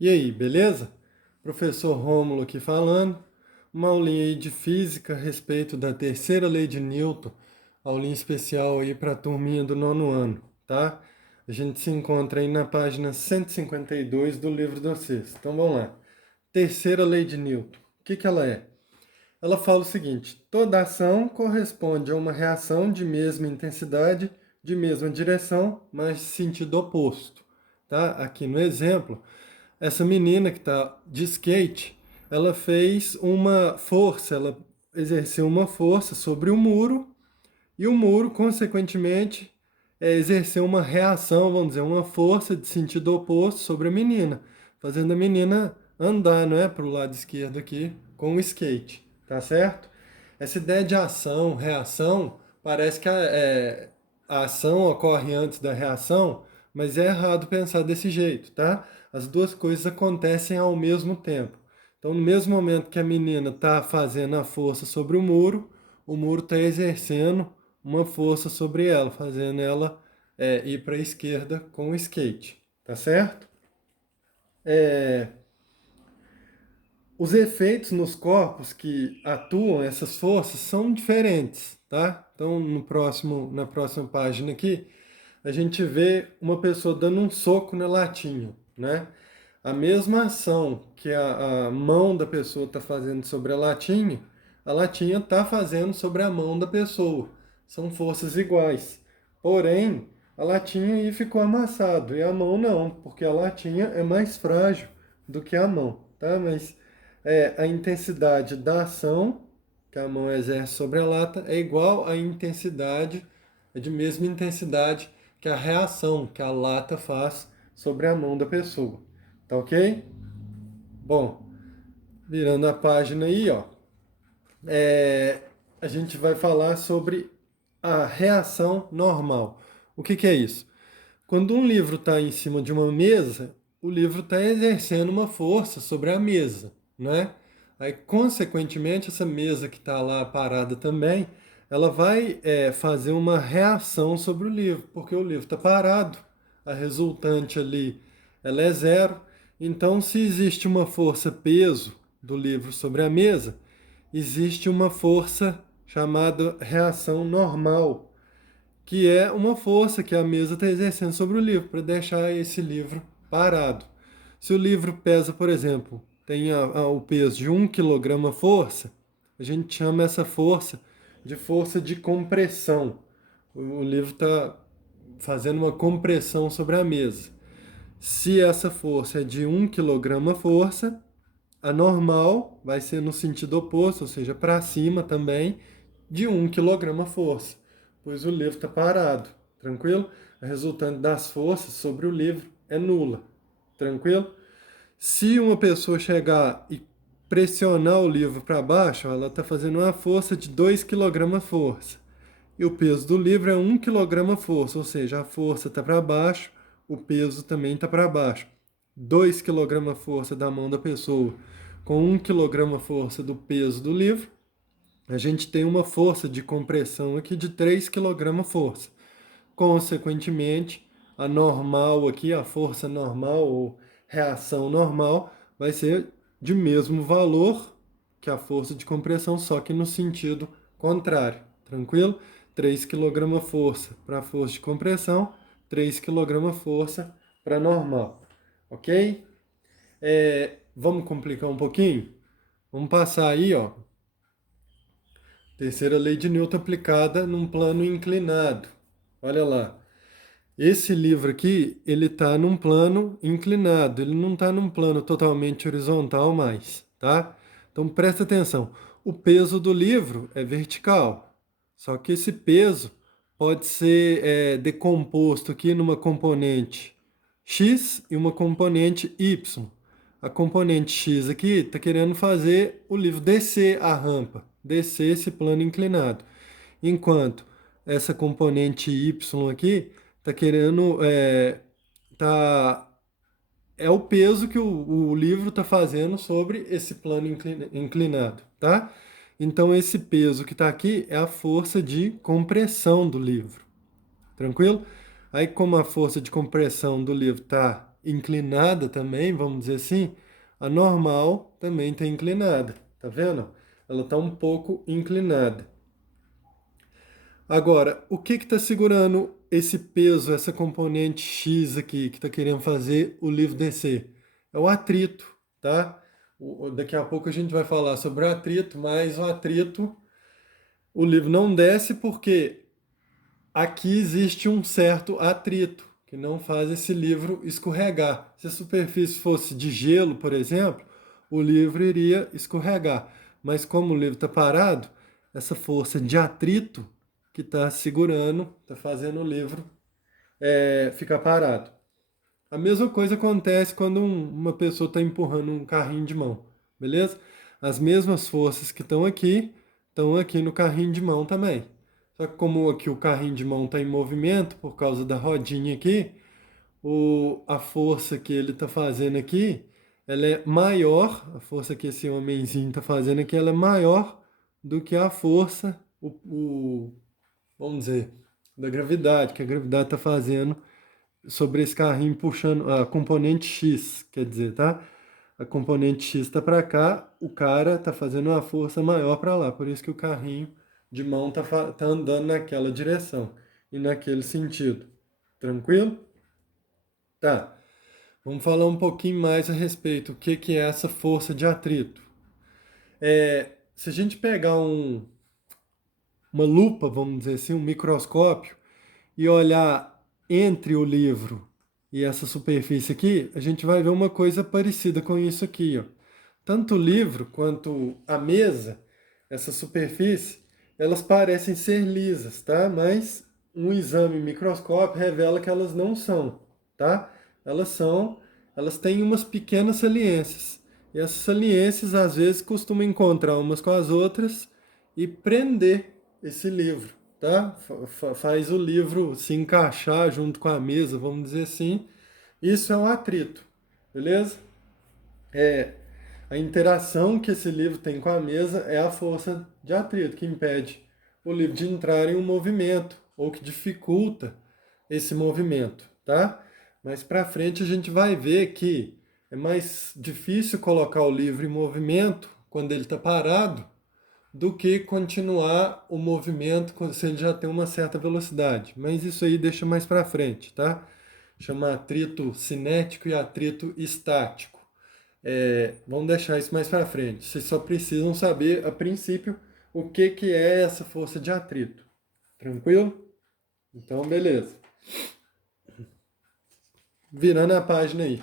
E aí, beleza? Professor Rômulo aqui falando. Uma aulinha aí de física a respeito da terceira lei de Newton. Aulinha especial aí para a turminha do nono ano, tá? A gente se encontra aí na página 152 do livro de vocês. Então vamos lá. Terceira lei de Newton. O que ela é? Ela fala o seguinte: toda ação corresponde a uma reação de mesma intensidade, de mesma direção, mas de sentido oposto, tá? Aqui no exemplo, essa menina que está de skate, ela fez uma força, ela exerceu uma força sobre o muro e o muro, consequentemente, exerceu uma reação, vamos dizer, uma força de sentido oposto sobre a menina, fazendo a menina andar, não é, para o lado esquerdo aqui com o skate, tá certo? Essa ideia de ação, reação, parece que a ação ocorre antes da reação, mas é errado pensar desse jeito, tá? As duas coisas acontecem ao mesmo tempo. Então, no mesmo momento que a menina está fazendo a força sobre o muro está exercendo uma força sobre ela, fazendo ela ir para a esquerda com o skate, tá certo? É, os efeitos nos corpos que atuam essas forças são diferentes, tá? Então, na próxima página aqui, a gente vê uma pessoa dando um soco na latinha, né? A mesma ação que a mão da pessoa está fazendo sobre a latinha está fazendo sobre a mão da pessoa. São forças iguais. Porém, a latinha aí ficou amassado e a mão não, porque a latinha é mais frágil do que a mão, tá? Mas a intensidade da ação que a mão exerce sobre a lata é igual à intensidade, é de mesma intensidade que a reação que a lata faz sobre a mão da pessoa. Tá ok? Bom, virando a página aí, ó, a gente vai falar sobre a reação normal. O que é isso? Quando um livro está em cima de uma mesa, o livro está exercendo uma força sobre a mesa, né? Aí, consequentemente, essa mesa que está lá parada também, ela vai fazer uma reação sobre o livro, porque o livro está parado, a resultante ali ela é zero. Então, se existe uma força peso do livro sobre a mesa, existe uma força chamada reação normal, que é uma força que a mesa está exercendo sobre o livro, para deixar esse livro parado. Se o livro pesa, por exemplo, tem o peso de 1 kg força, a gente chama essa força de força de compressão. O livro está fazendo uma compressão sobre a mesa. Se essa força é de 1 kg força, a normal vai ser no sentido oposto, ou seja, para cima também, de 1 kg força, pois o livro está parado, tranquilo? A resultante das forças sobre o livro é nula, tranquilo? Se uma pessoa chegar e pressionar o livro para baixo, ela está fazendo uma força de 2 kg força. E o peso do livro é 1 kg força, ou seja, a força está para baixo, o peso também está para baixo. 2 kg força da mão da pessoa com 1 kg força do peso do livro, a gente tem uma força de compressão aqui de 3 kg força. Consequentemente, a normal aqui, a força normal ou reação normal, vai ser de mesmo valor que a força de compressão, só que no sentido contrário. Tranquilo? 3 kg força para a força de compressão, 3 kg força para normal. Ok? Vamos complicar um pouquinho? Vamos passar aí, ó. Terceira lei de Newton aplicada num plano inclinado. Olha lá. Esse livro aqui, ele está num plano inclinado, ele não está num plano totalmente horizontal mais, tá? Então presta atenção. O peso do livro é vertical, só que esse peso pode ser decomposto aqui numa componente x e uma componente y. A componente x aqui está querendo fazer o livro descer a rampa, descer esse plano inclinado, enquanto essa componente y aqui tá querendo tá é o peso que o livro está fazendo sobre esse plano inclinado, tá? Então esse peso que está aqui é a força de compressão do livro, tranquilo? Aí como a força de compressão do livro está inclinada também, vamos dizer assim, a normal também está inclinada, tá vendo? Ela está um pouco inclinada. Agora, o que está segurando esse peso, essa componente X aqui, que está querendo fazer o livro descer? É o atrito, tá? Daqui a pouco a gente vai falar sobre o atrito, mas o atrito, o livro não desce porque aqui existe um certo atrito que não faz esse livro escorregar. Se a superfície fosse de gelo, por exemplo, o livro iria escorregar. Mas como o livro está parado, essa força de atrito que está segurando, está fazendo o livro ficar parado. A mesma coisa acontece quando uma pessoa está empurrando um carrinho de mão, beleza? As mesmas forças que estão aqui no carrinho de mão também. Só que como aqui o carrinho de mão está em movimento por causa da rodinha aqui, a força que ele está fazendo aqui, ela é maior, a força que esse homenzinho está fazendo aqui, ela é maior do que a força, vamos dizer, da gravidade, que a gravidade está fazendo sobre esse carrinho puxando a componente X, quer dizer, tá? A componente X está para cá, o cara está fazendo uma força maior para lá, por isso que o carrinho de mão tá andando naquela direção e naquele sentido. Tranquilo? Tá. Vamos falar um pouquinho mais a respeito do que é essa força de atrito. Se a gente pegar uma lupa, vamos dizer assim, um microscópio, e olhar entre o livro e essa superfície aqui, a gente vai ver uma coisa parecida com isso aqui, ó. Tanto o livro quanto a mesa, essa superfície, elas parecem ser lisas, tá? Mas um exame microscópio revela que elas não são, tá? Elas são, elas têm umas pequenas saliências. E essas saliências às vezes costumam encontrar umas com as outras e prender esse livro, tá? Faz o livro se encaixar junto com a mesa, vamos dizer assim. Isso é um atrito, beleza? A interação que esse livro tem com a mesa é a força de atrito que impede o livro de entrar em um movimento ou que dificulta esse movimento, tá? Mas para frente a gente vai ver que é mais difícil colocar o livro em movimento quando ele está parado do que continuar o movimento se ele já tem uma certa velocidade. Mas isso aí deixa mais para frente, tá? Chama atrito cinético e atrito estático. Vamos deixar isso mais para frente. Vocês só precisam saber, a princípio, o que é essa força de atrito. Tranquilo? Então, beleza. Virando a página aí.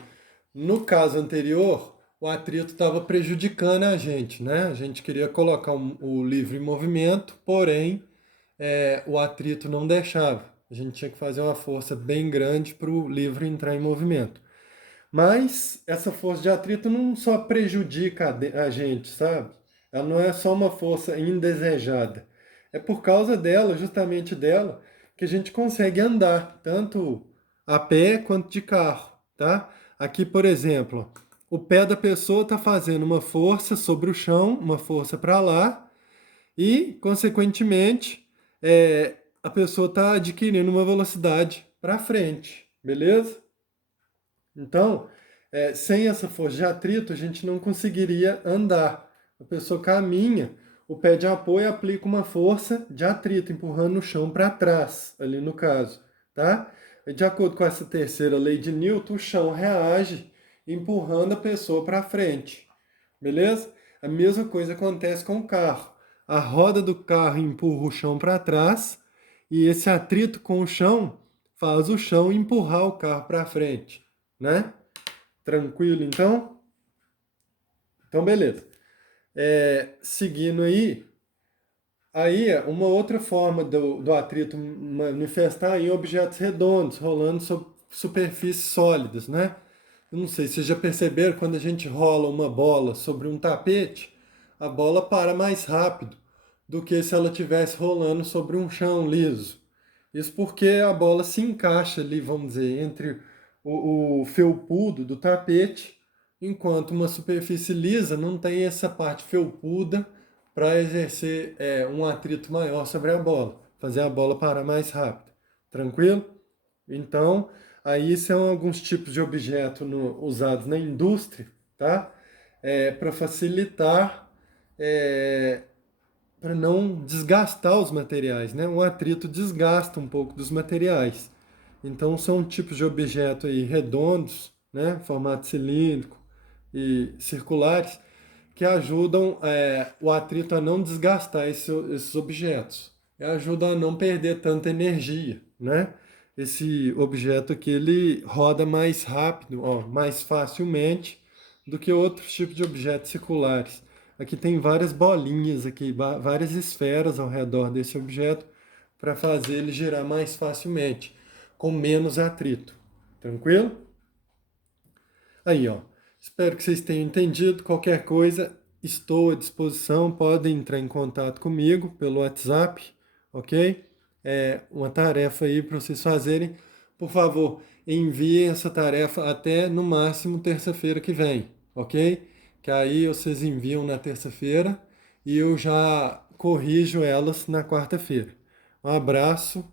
No caso anterior, o atrito estava prejudicando a gente, né? A gente queria colocar o livro em movimento, porém o atrito não deixava. A gente tinha que fazer uma força bem grande para o livro entrar em movimento. Mas essa força de atrito não só prejudica a gente, sabe? Ela não é só uma força indesejada. É por causa dela, justamente dela, que a gente consegue andar, tanto a pé quanto de carro, tá? Aqui, por exemplo, o pé da pessoa está fazendo uma força sobre o chão, uma força para lá, e, consequentemente, a pessoa está adquirindo uma velocidade para frente, beleza? Então, sem essa força de atrito, a gente não conseguiria andar. A pessoa caminha, o pé de apoio aplica uma força de atrito, empurrando o chão para trás, ali no caso, tá? E de acordo com essa terceira lei de Newton, o chão reage, empurrando a pessoa para frente, beleza? A mesma coisa acontece com o carro. A roda do carro empurra o chão para trás e esse atrito com o chão faz o chão empurrar o carro para frente, né? Tranquilo, então? Então, beleza. Seguindo aí uma outra forma do atrito manifestar em objetos redondos, rolando sobre superfícies sólidas, né? Eu não sei se vocês já perceberam, quando a gente rola uma bola sobre um tapete, a bola para mais rápido do que se ela estivesse rolando sobre um chão liso. Isso porque a bola se encaixa ali, vamos dizer, entre o felpudo do tapete, enquanto uma superfície lisa não tem essa parte felpuda para exercer um atrito maior sobre a bola, fazer a bola parar mais rápido. Tranquilo? Então, Aí são alguns tipos de objeto usados na indústria, tá? Para facilitar, é, para não desgastar os materiais, né? O atrito desgasta um pouco dos materiais. Então são tipos de objeto aí redondos, né? Formato cilíndrico e circulares que ajudam o atrito a não desgastar esses objetos. E ajuda a não perder tanta energia, né? Esse objeto aqui ele roda mais rápido, ó, mais facilmente do que outros tipos de objetos circulares. Aqui tem várias bolinhas aqui, várias esferas ao redor desse objeto para fazer ele girar mais facilmente, com menos atrito. Tranquilo? Aí, ó. Espero que vocês tenham entendido. Qualquer coisa, estou à disposição. Podem entrar em contato comigo pelo WhatsApp, ok? É uma tarefa aí para vocês fazerem. Por favor, enviem essa tarefa até no máximo terça-feira que vem, ok? Que aí vocês enviam na terça-feira e eu já corrijo elas na quarta-feira. Um abraço